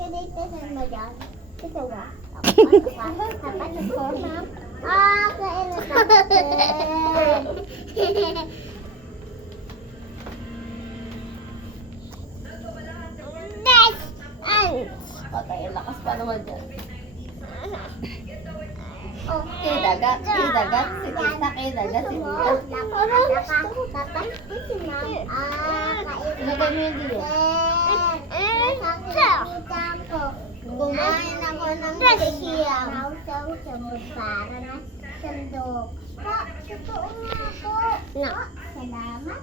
Kinitisan mo dyan. Ito ba? Dapat ng forma. Kain na natin. Next! Patay, lakas pa naman dyan. Kidagat, kidagat, si tita, kidagat, si tita. Ilagay mo yung diyo. Kumain ako ng siyam. Nausaw sa para na sandok. Totoo nga po. Salamat.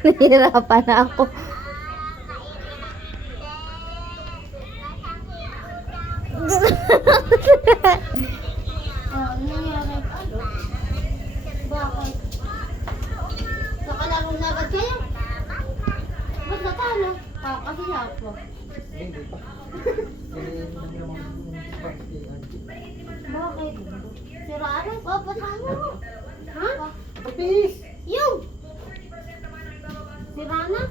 Nahihirapan na ako. Bakit? Nakalaro na agad kayo? Ba't natalo? Kasi ako. Hindi pa. Bakit? Siraan? Papasan mo. Ha? Kapis! Yung! Sirana?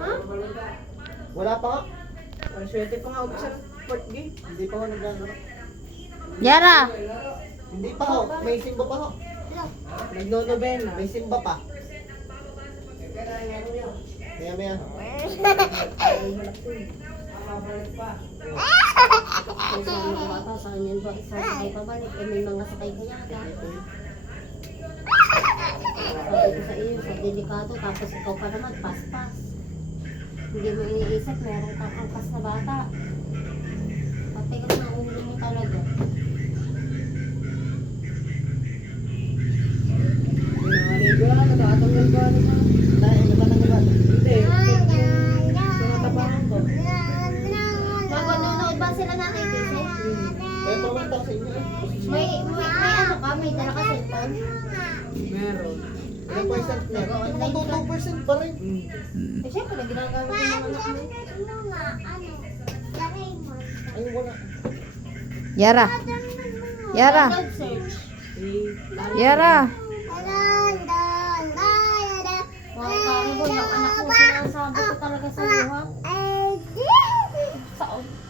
Ha? Wala pa ka? Ang swerte pa nga ako sa fourth game. Hindi pa ako naglalaro. Yara! Hindi pa ako. May simba pa ako. Nagno-novena. May simba pa. Maya maya. Kung saan mga bata, saan yan ba? Sasakay pabalik. Eh, may mga sakay ko yata. Sabi ko sa iyo, sa delikado, tapos ikaw pa naman, pas-pas. Hindi mo iniisip, meron kang angkas na bata. Patigas ng ulo mo talaga. Narigo na, nagkatanggal ko. Dahil nagtatanggal ba? Hindi. Tinatapakan ko. Bago nanonood ba sila ng ABC? Kaya pamanta ko sa inyo. May ano ka, may dala ka cellphone? Meron. Ilang percent na? Kung 2% pa rin. Eh, syempre, ginagawa ko ng anak mo. Ay, wala. Yara. Yara. Dog search. Yara. Wow, kami ko, yung anak mo, sinasabi ko talaga sa iyo, ha?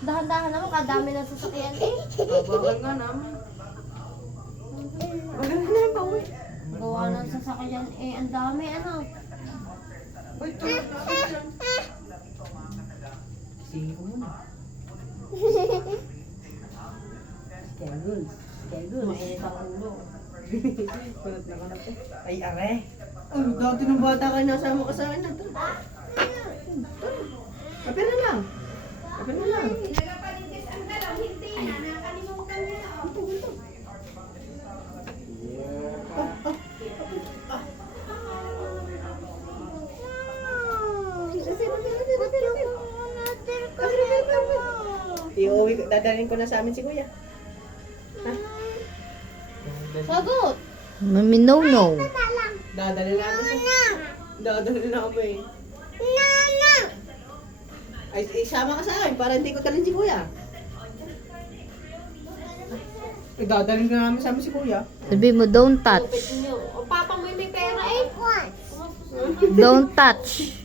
Dahan-dahan naman, kadami ng sasakyan eh. Bagal nga naman. Bagal na yung pauwi. Gawa ng sasakyan eh, ang dami, ano? Uy, ito. Singin ko muna. Schedule. Mainit ang ulo. Kunot na kunot eh. Ay, are. Ay, dati ng bata kayo nasama ka sa akin na to. Kape na lang. Kape na lang. Iuwi, dadalhin ko na sa amin si kuya. Sagot! Mami, no. Dadalhin na ako Dadalhin na ako eh. Ay, isama ka sa akin para hindi ko talin si kuya. Dadalhin ka namin sa amin si kuya. Sabi mo, don't touch. Lupit niyo. O, papa mo yung may pera eh. Don't touch.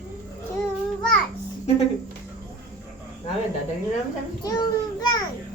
Namin, dadalhin na namin sa amin si kuya.